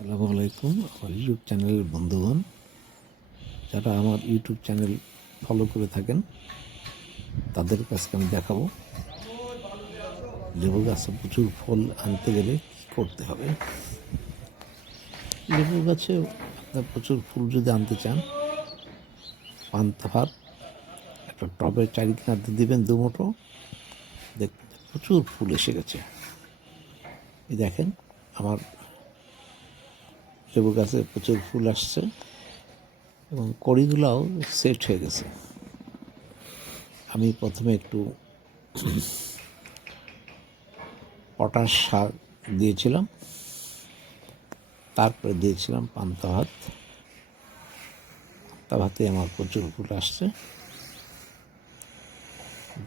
আসসালামু আলাইকুম। আমার ইউটিউব চ্যানেলের বন্ধুগণ, যারা আমার ইউটিউব চ্যানেল ফলো করে থাকেন তাদের কাছে আমি দেখাবো লেবু গাছে প্রচুর ফল আনতে গেলে কী করতে হবে। লেবু গাছে আপনার প্রচুর ফুল যদি আনতে চান, পান্তা ভাত একটা টবের চারিদিকে দিবেন 2 মুঠো, দেখবেন প্রচুর ফুল এসে গেছে। এই দেখেন আমার লেবু গাছে প্রচুর ফুল আসছে এবং কড়িগুলাও সেট হয়ে গেছে। আমি প্রথমে একটু পটাশ সার দিয়েছিলাম, তারপরে দিয়েছিলাম পান্তা ভাত। পান্তা ভাতে আমার প্রচুর ফুল আসছে।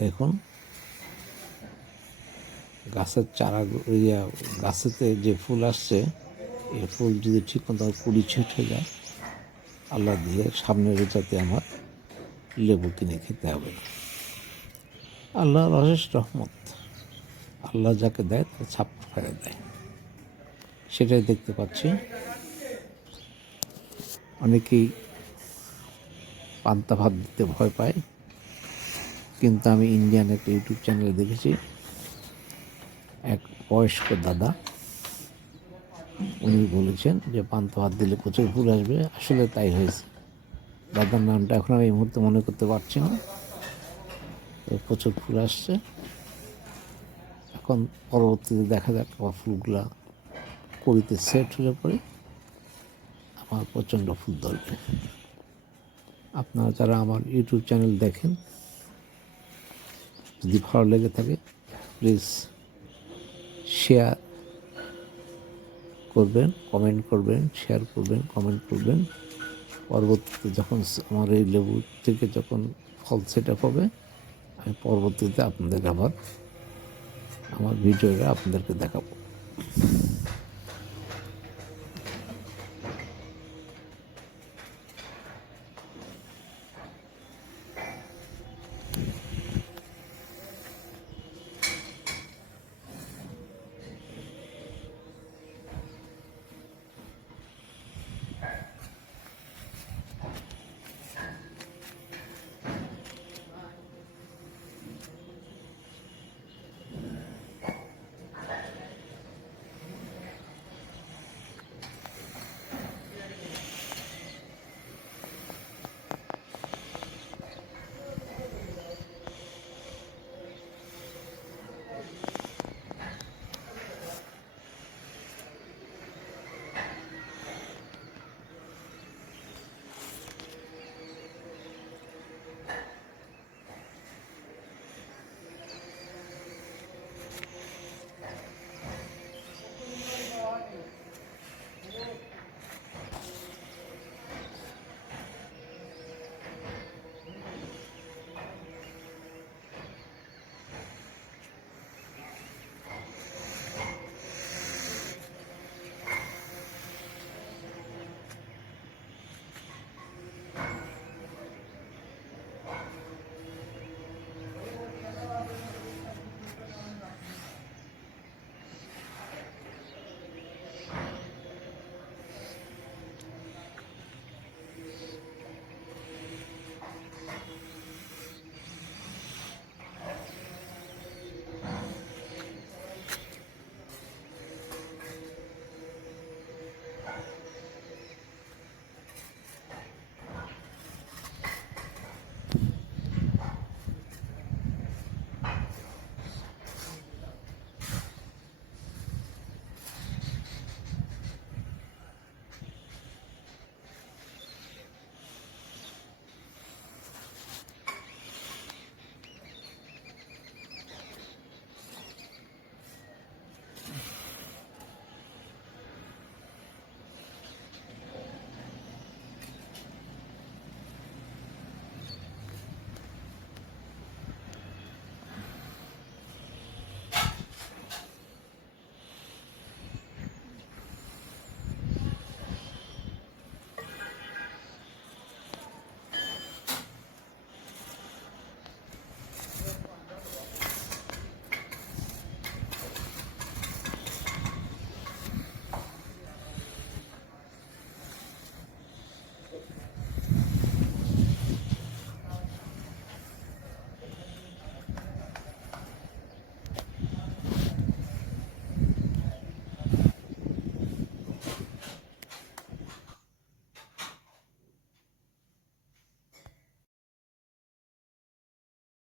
দেখুন গাছের চারা গাছেতে যে ফুল আসছে, এই ফুল যদি ঠিক মতো কুড়ি ছেট হয়ে যায়, আল্লাহ দিয়ে সামনের যাতে আমার লেবু কিনে খেতে হবে না। আল্লাহর অশেষ রহমত, আল্লাহ যাকে দেয় তাকে ছাপ্পা ফেলে দেয়, সেটাই দেখতে পাচ্ছি। অনেকেই পান্তা ভাত দিতে ভয় পায়, কিন্তু আমি ইন্ডিয়ান একটা ইউটিউব চ্যানেলে দেখেছি এক বয়স্ক দাদা, উনি বলেছেন যে পান্তা ভাত দিলে প্রচুর ফুল আসবে। আসলে তাই হয়েছে। দাদার নামটা এখন আমি এই মুহূর্তে মনে করতে পারছি না। প্রচুর ফুল আসছে। এখন পরবর্তীতে দেখা যাক আমার ফুলগুলা কড়িতে সেট হলে পরে আমার প্রচণ্ড ফুল ধরবে। আপনারা যারা আমার ইউটিউব চ্যানেল দেখেন, যদি ভালো লেগে থাকে প্লিজ শেয়ার করবেন, কমেন্ট করবেন, শেয়ার করবেন, কমেন্ট করবেন। পরবর্তীতে যখন আমার এই লেবু থেকে যখন ফল সেট আপ হবে, আমি পরবর্তীতে আপনাদের আবার আমার ভিডিওটা আপনাদেরকে দেখাবো।